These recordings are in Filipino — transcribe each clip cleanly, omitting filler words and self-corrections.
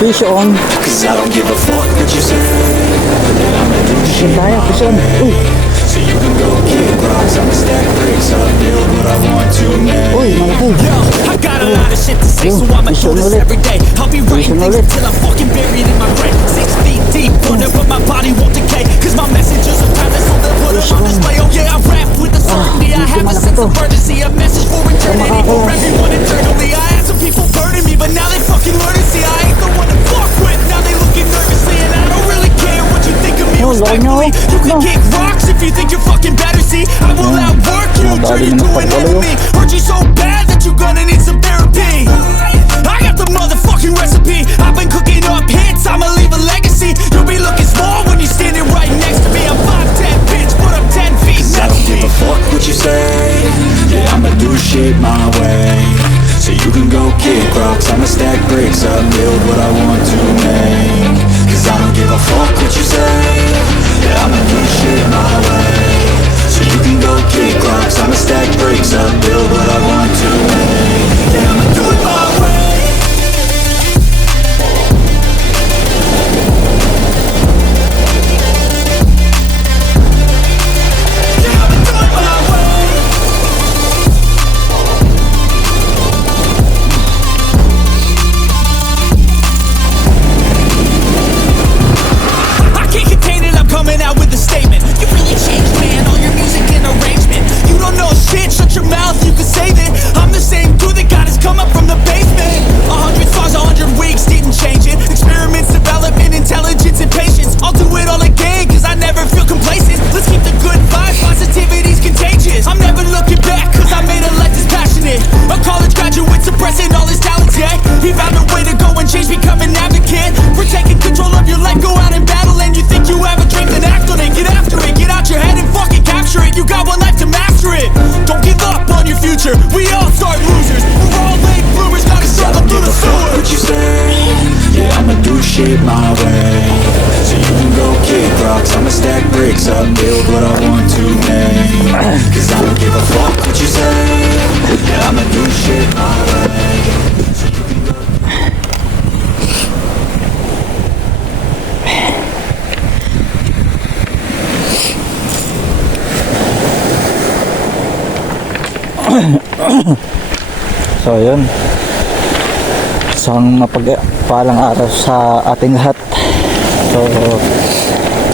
Fish on. Cause I don't give a fuck what you say. Fish tayo, fish on. Uy! So you can go kick rocks, I'ma stack bricks up, build what I want to make. Uy, malaki. Yo, I got a lot of shit to say, so I'ma do this every day. I'll be writing things until I'm fucking buried in my grave. 6 feet deep, wonder but my body won't decay. Cause my messages are timeless, so they'll put them on display. Oh yeah, I rap with the certainty, I have a sense of urgency. A message for eternity, for everyone internally. I had some people burning me, but now they fucking learn to see I ain't the one to fuck with. Now they looking nervously, and I don't really care what you think of me. Respectfully, you can kick rocks if you think you're fucking better. See, I will outwork you, turn you to an enemy. Hurt you so bad that you're gonna need some therapy. I got the motherfucking recipe. I've been cooking up hits, I'ma leave a legacy. You'll be looking small when you're standing right next to me. I'm 5'10", bitch, but I'm 10 feet. I don't give a fuck what you say. Yeah, I'ma do shit my way. So you can go kick rocks, I'ma stack bricks up, build what I want to make. Cause I don't give a fuck what you say. Yeah, I'ma do shit my way. So you can go kick rocks, I'ma stack bricks up, build what I want to make. Yeah, I'ma do it my way. Yeah, I'ma do it my way. I can't contain it, I'm coming out with a statement. You really changed, man, all your music and arrangement. You don't know shit, shut your mouth, you can save it. I'm the same dude that got his come up from the basement. 100 songs, 100 weeks, didn't change it. Experiments, development, intelligence, and patience. I'll do it all again, cause I never feel complacent. Let's keep the good vibes, positivity's contagious. I'm never looking back, cause I made a life that's passionate. A college graduate suppressing all his talents, yeah. He found a way to go and change, become an advocate. For taking control of your life, go out and battle. And you think you have a dream, then act on it. Get after it, get out your head and fucking capture it. You got one life to master it. Don't give up on your future, we all start losers. We're all late bloomers, gotta struggle through the sewer. What you say? Yeah, I'ma do shit my way. So you can go kick rocks, I'ma stack bricks up, build what I want to make. Cause I don't give a fuck what you say. Yeah, I'ma do shit my way. So you can go. So yun, isang mapagpalang araw sa ating lahat. So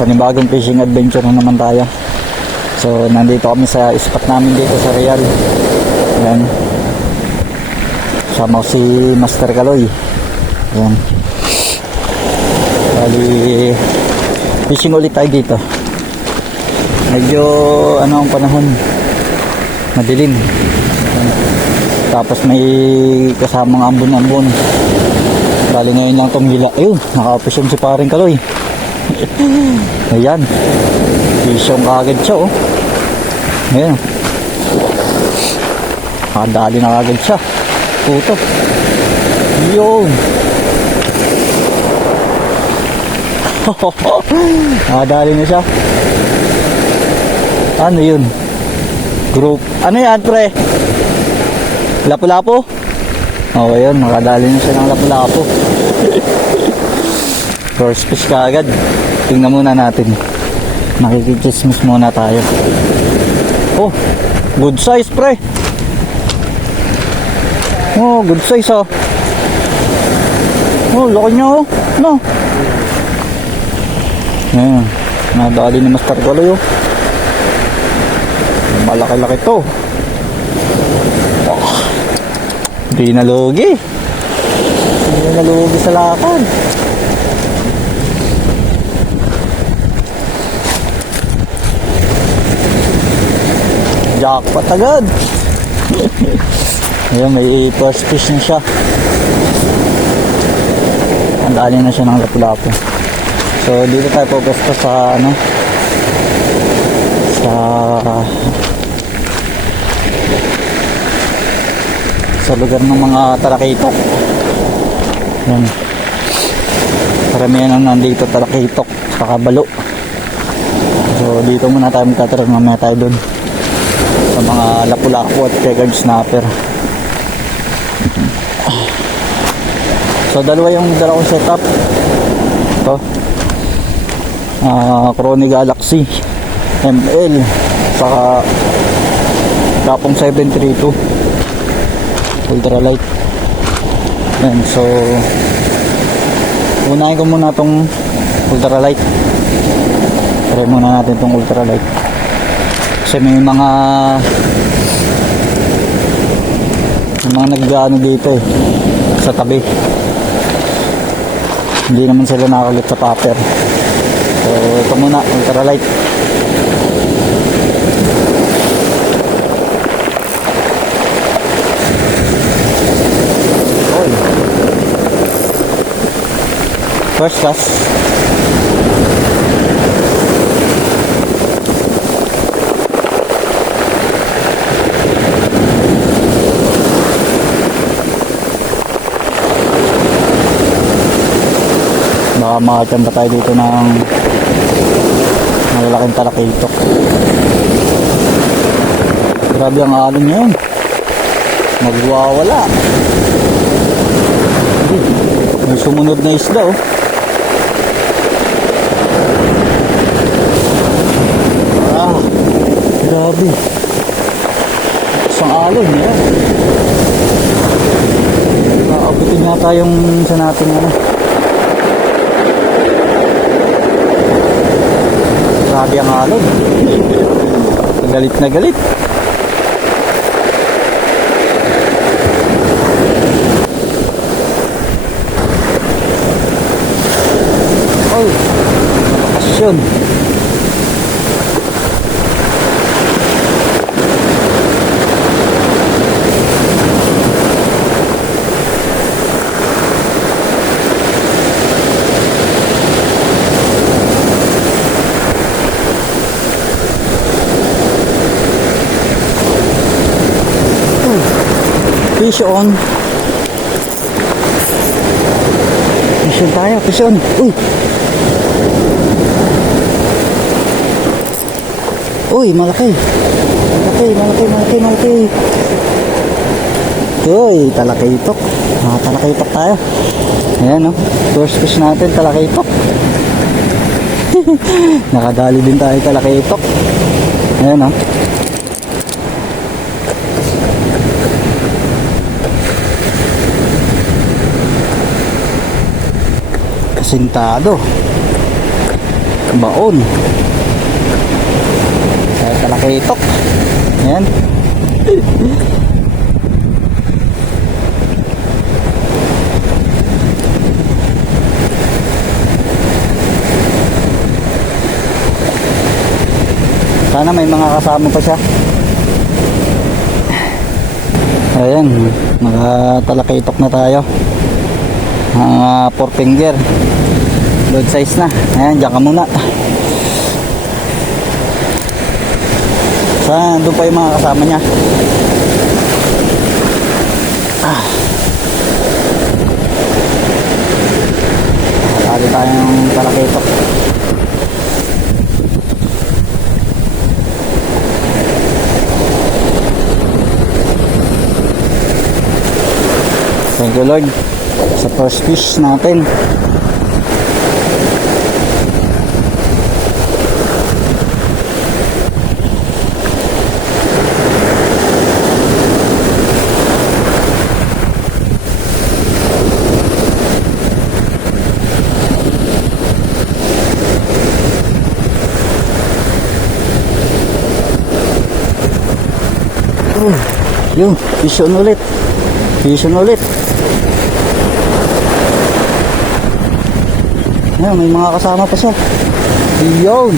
panibagong fishing adventure na naman tayo. So nandito kami sa spot namin dito sa Real. Ayan, sama ko si Master Kaloy. Ayan, bali fishing ulit tayo dito. Medyo ano ang panahon, madilim. Tapos may kasamang ambon-ambon. Bali ngayon lang tumila. Ayun, naka-operation si paring Kaloy. Ayan, fisyong kagad siya, oh. Ayan, nakadali na kagad siya. Puto. Yun. Nakadali na siya. Ano yun? Group. Ano yan, pre? Lapu-lapu? Oh, ayun, makadali na siya ng lapu-lapu. First fish ka agad. Tingnan muna natin. Nakikichismis muna tayo. Oh, good size, pre. Oh, good size, oh. Oh, laki niya, oh. No. Ayan, nadali ni Master Kaloy, oh. Malaki-laki to. Hindi nalugi. Hindi nalugi sa lakad. Jackpot agad. Ayun, may first fish na siya. Ang dali na siya ng lapu-lapu. So dito tayo pupusto sa ano, sa lugar ng mga talakitok. Yan, karamihan ang nandito talakitok sa kabalo. So dito muna tayo magtatarang, mamaya tayo dun sa mga lapu-lapu at kegard snapper. So dalawa yung dala kong setup. Ito. Crony Galaxy ML saka Kapong 732 ultralight. Yan, so unahin ko muna tong ultralight. Try muna natin tong ultralight kasi may mga nag-ano dito sa tabi, hindi naman sila nakalit sa paper. So ito muna, ultralight. First class. Baka makachamba tayo dito ng malalaking talakitok. Grabe ang alon niya yun. Magwawala. May sumunod na isda oh. Grabe. Isang alon niya. Nakakabutin nga tayong sa natin ano. Grabe ang alon. Galit na galit. Oh, nakakasyon. Fish on. Fish on tayo, fish on. Uy. Uy, malaki. Malaki. Uy, talakitok. Talakitok tayo. Ayan oh. First fish natin, talakitok. Nakadali din tayo talakitok. Ayan oh. Sintado baon sa talakitok. Yan. Sana may mga kasama pa siya. Ayan, mga talakitok na tayo. 4 finger load size na. Ayan, dyan ka muna. Saan doon pa yung mga kasama niya. Tali tayong talakitok. Thank you Lord sa first fish natin. Yung fish on ulit. Ayan, may mga kasama pa siya. Yun.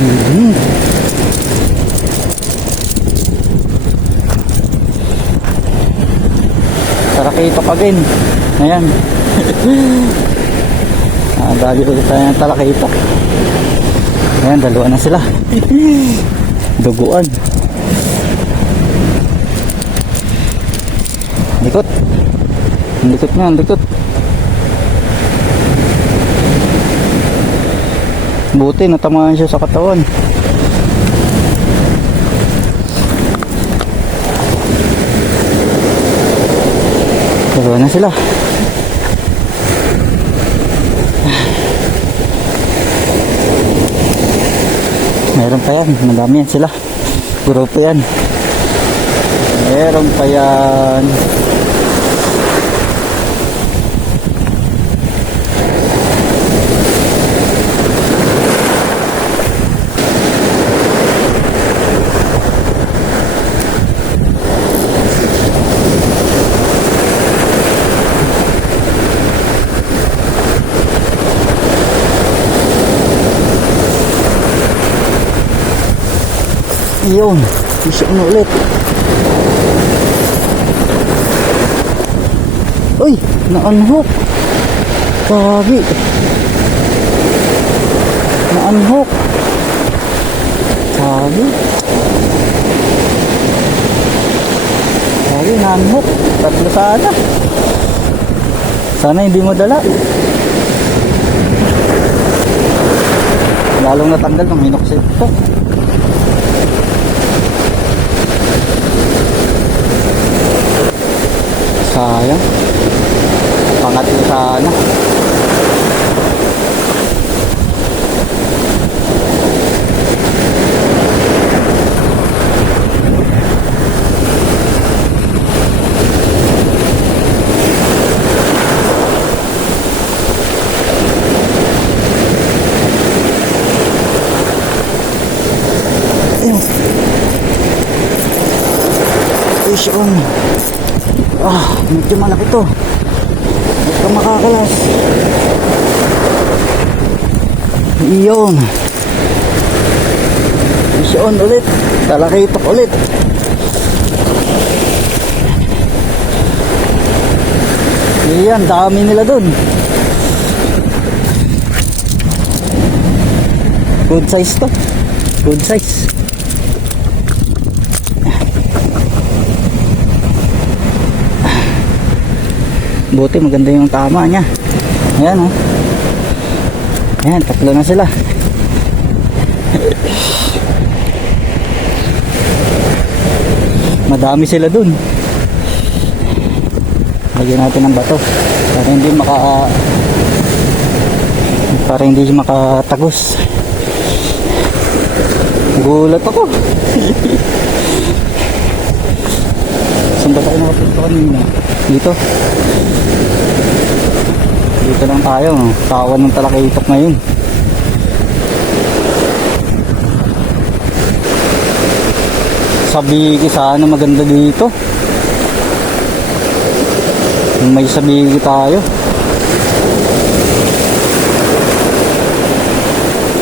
Talakitok again. Ayan. Dali ulit tayo ng talakitok. Ayan, dalawa na sila. Duguan. Likot. Likot nga, likot. Buti natamaan siya sa katawan. Dalawa na sila. Meron pa yan, madami yan sila. Grupo yan. Meron pa yan. Yun, isip na ulit. Uy, na-unhook. Kagi. Na-unhook. Kagi. Kagi, na-unhook. Tatlo sana. Sana hindi mo dala. Lalong natanggal ng hinuksit ito. Sayang. Pangatlo sana. Ayun. Fish on. Medyo malaki to. Huwag ka makakalas. Iyon. Fish on ulit. Talakitok ulit. Iyan, dami nila dun. Good size to. Good size. Buti maganda yung tama niya. Ayan, oh. Ayan, tatlo na sila. Madami sila dun. Lagyan natin ng bato para hindi makatagos. Gulat ako. Saan ba tayo nakapunta kanina? Dito lang tayo. Tawan ng talakitok ngayon. Sabiki sana maganda dito. May sabiki tayo.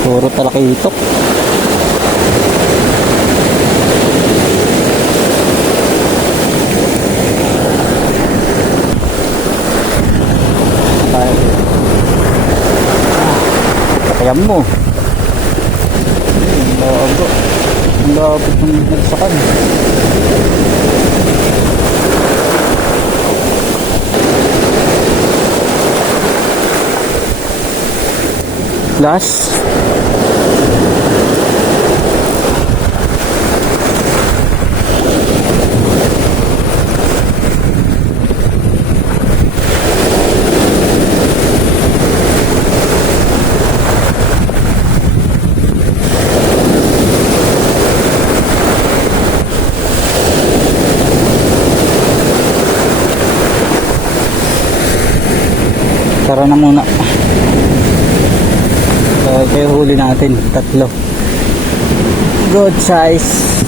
Puro talakitok. Kaya mo. Ang labot ng nagsakan. Last. Tara na muna. So, ito yung huli natin. Tatlo. Good size.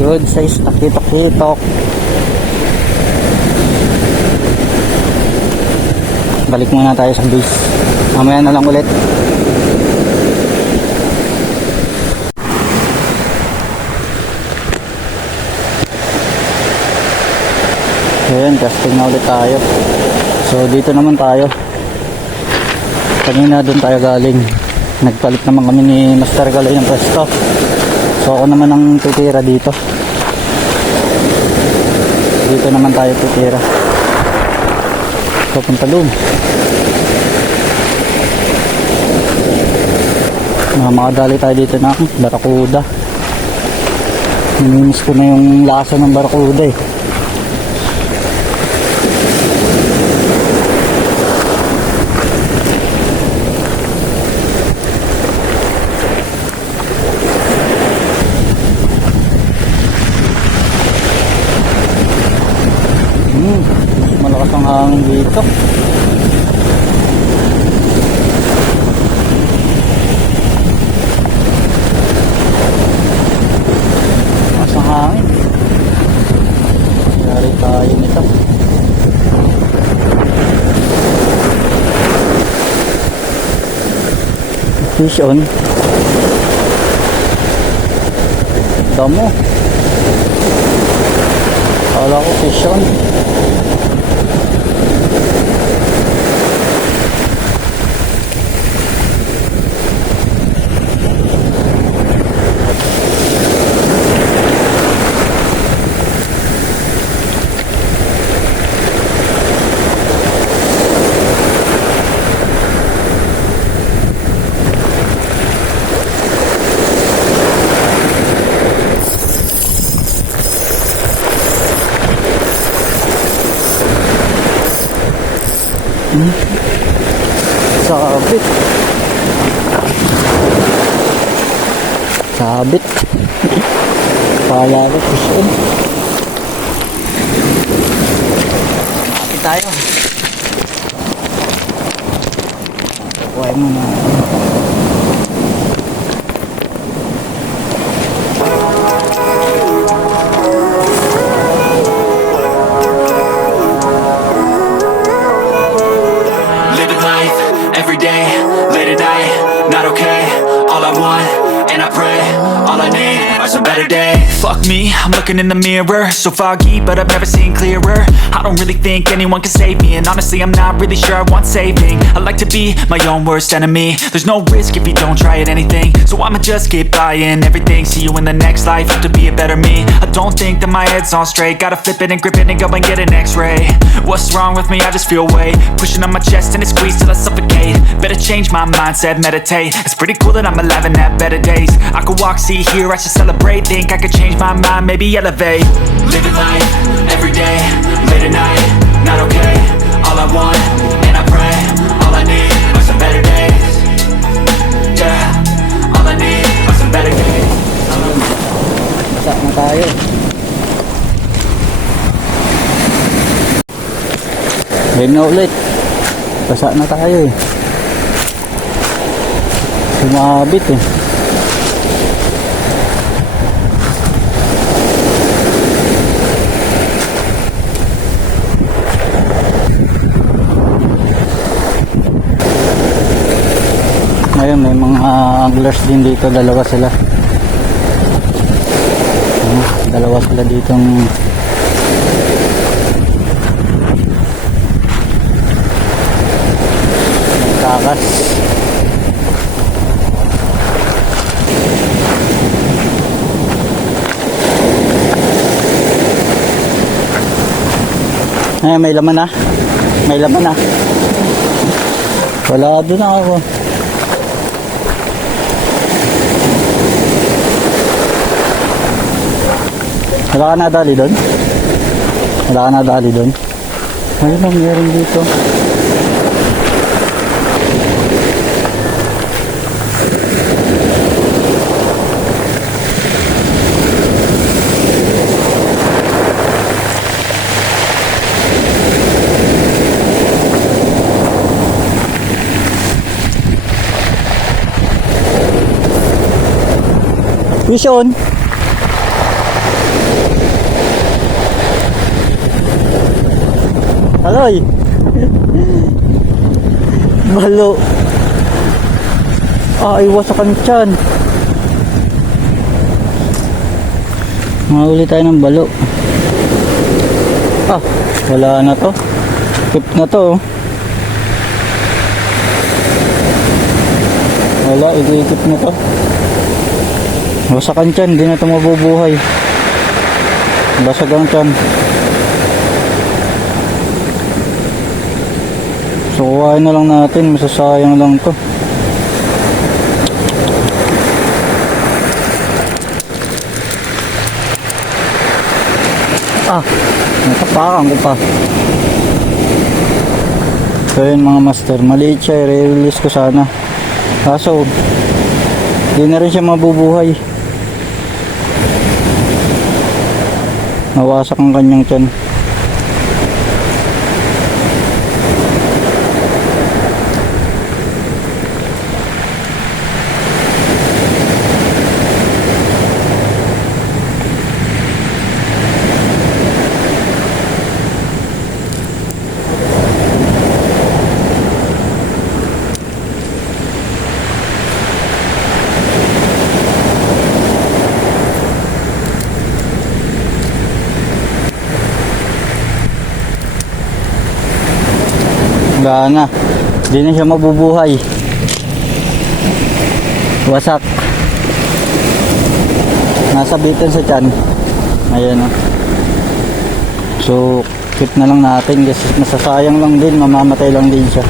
Good size. Takitok-kitok. Balik muna tayo sa base. Mamaya na lang ulit. Ayan, casting na ulit tayo. So dito naman tayo. Kanina doon tayo galing. Nagpalit naman kami ni Master Galoy ng pwesto. So ako naman ang tutira dito. Dito naman tayo tutira. So punta doon. Makadali tayo dito ng barakuda. Namimiss ko na yung lasa ng barakuda eh. Malakas ang hangin dito. Malakas ang hangin. Yari tayo nito. Fish on. Damo. Kala ko fish on. Sabit. Sabit. Kala ko fish on. Kapit tayo. Kuhay mo na. Living life, every day, late at night, not okay. All I want, and I pray, all I need are some better days. Fuck me, I'm looking in the mirror. So foggy, but I've never seen clearer. I don't really think anyone can save me, and honestly I'm not really sure I want saving. I like to be my own worst enemy. There's no risk if you don't try at anything, so I'ma just keep buying everything. See you in the next life, have to be a better me. I don't think that my head's on straight. Gotta flip it and grip it and go and get an x-ray. What's wrong with me? I just feel weight pushing on my chest and it squeezes till I suffocate. Better change my mindset, meditate. It's pretty cool that I'm alive and have better days. I could walk, see, hear, I should celebrate. Think I could change my mind, maybe elevate. Living life, every day, late at night, not okay. All I want, and I pray, all I need are some better days. Yeah, all I need are some better days. Basa na tayo. Game na ulit. Basa na tayo eh. Sumabit eh. Ngayon may mga anglers din dito, dalawa sila. Dalawa sila ditong kakas. May laman na. May laman na. Wala doon ako. Wala ka nadali doon? Wala ka nadali doon? Ano bang meron dito? Vision! Aloy! Balo! Iwasakan tiyan! Mahuli tayo ng balo. Wala na to. Tip na to. Wala, ikikip na to. Wasakan tiyan, hindi na ito mabubuhay. Basag ang tiyan. So kuhain na lang natin, masasayang lang to. Ah, natapakan ko pa. So yun mga master, maliit siya, i-release ko sana. Kaso, di na rin siya mabubuhay. Nawasak ang kanyang tiyan. Wala na, di na siya mabubuhay. Wasak. Nasa bitin sa tiyan. Ayan o. So keep na lang natin kasi masasayang lang din, mamamatay lang din siya.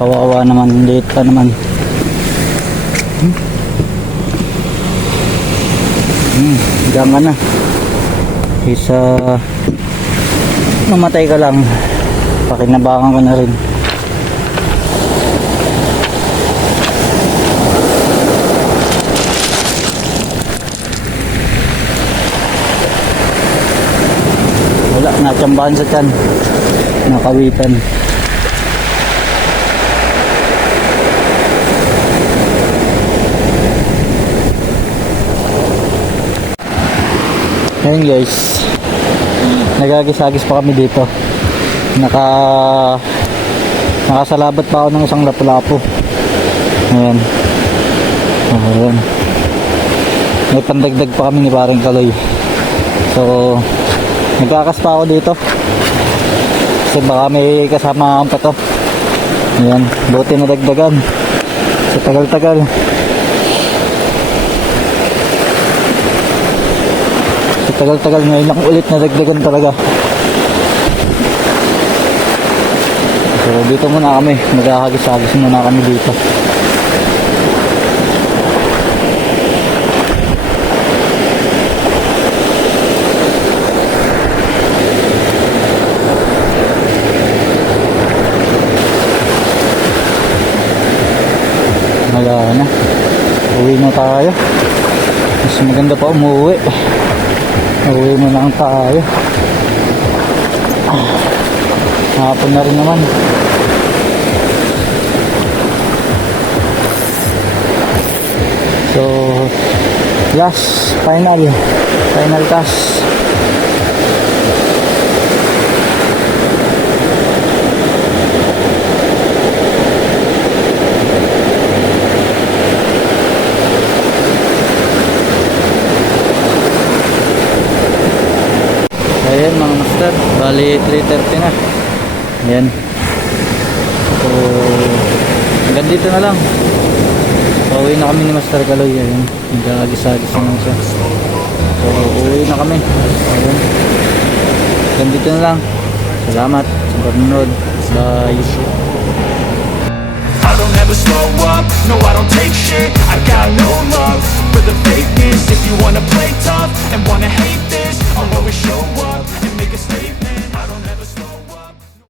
Kawawa naman, liit pa naman. Diyan ka na. Isa mamatay ka lang, pakinabangan ko na rin. Wala, natsambahan sa tiyan, nakawitan. Ngayon guys, nagagisagis pa kami dito. Nakasalabat pa ako ng isang lapu-lapu. Ayan. Ayan. May pandagdag pa kami ni parang Kaloy. So nagkakas pa ako dito kasi baka may kasama akong pato. Ayan, buti na dagdagan sa tagal-tagal. Sa tagal-tagal ngayon lang ulit na dagdagan talaga. So dito muna kami, magkakagis-agis muna kami dito. Wala na, uwi na tayo. Mas maganda pa umuwi. Uwi mo lang tayo. Hapon na rin naman. So last, final cast. Ayan mga master, bali 3:30 na. Ayan. So hanggang dito na lang. Pauwi na kami ni Master Kaloy. Ayan, nagkagis-agis naman siya. So uwi na kami. Ayan. Hanggang dito na lang. Salamat sa panonood. Bye. I don't ever slow up, no I don't take shit. I got no love for the fakeness. If you wanna play tough and wanna hate this, I'll always show up and make a statement.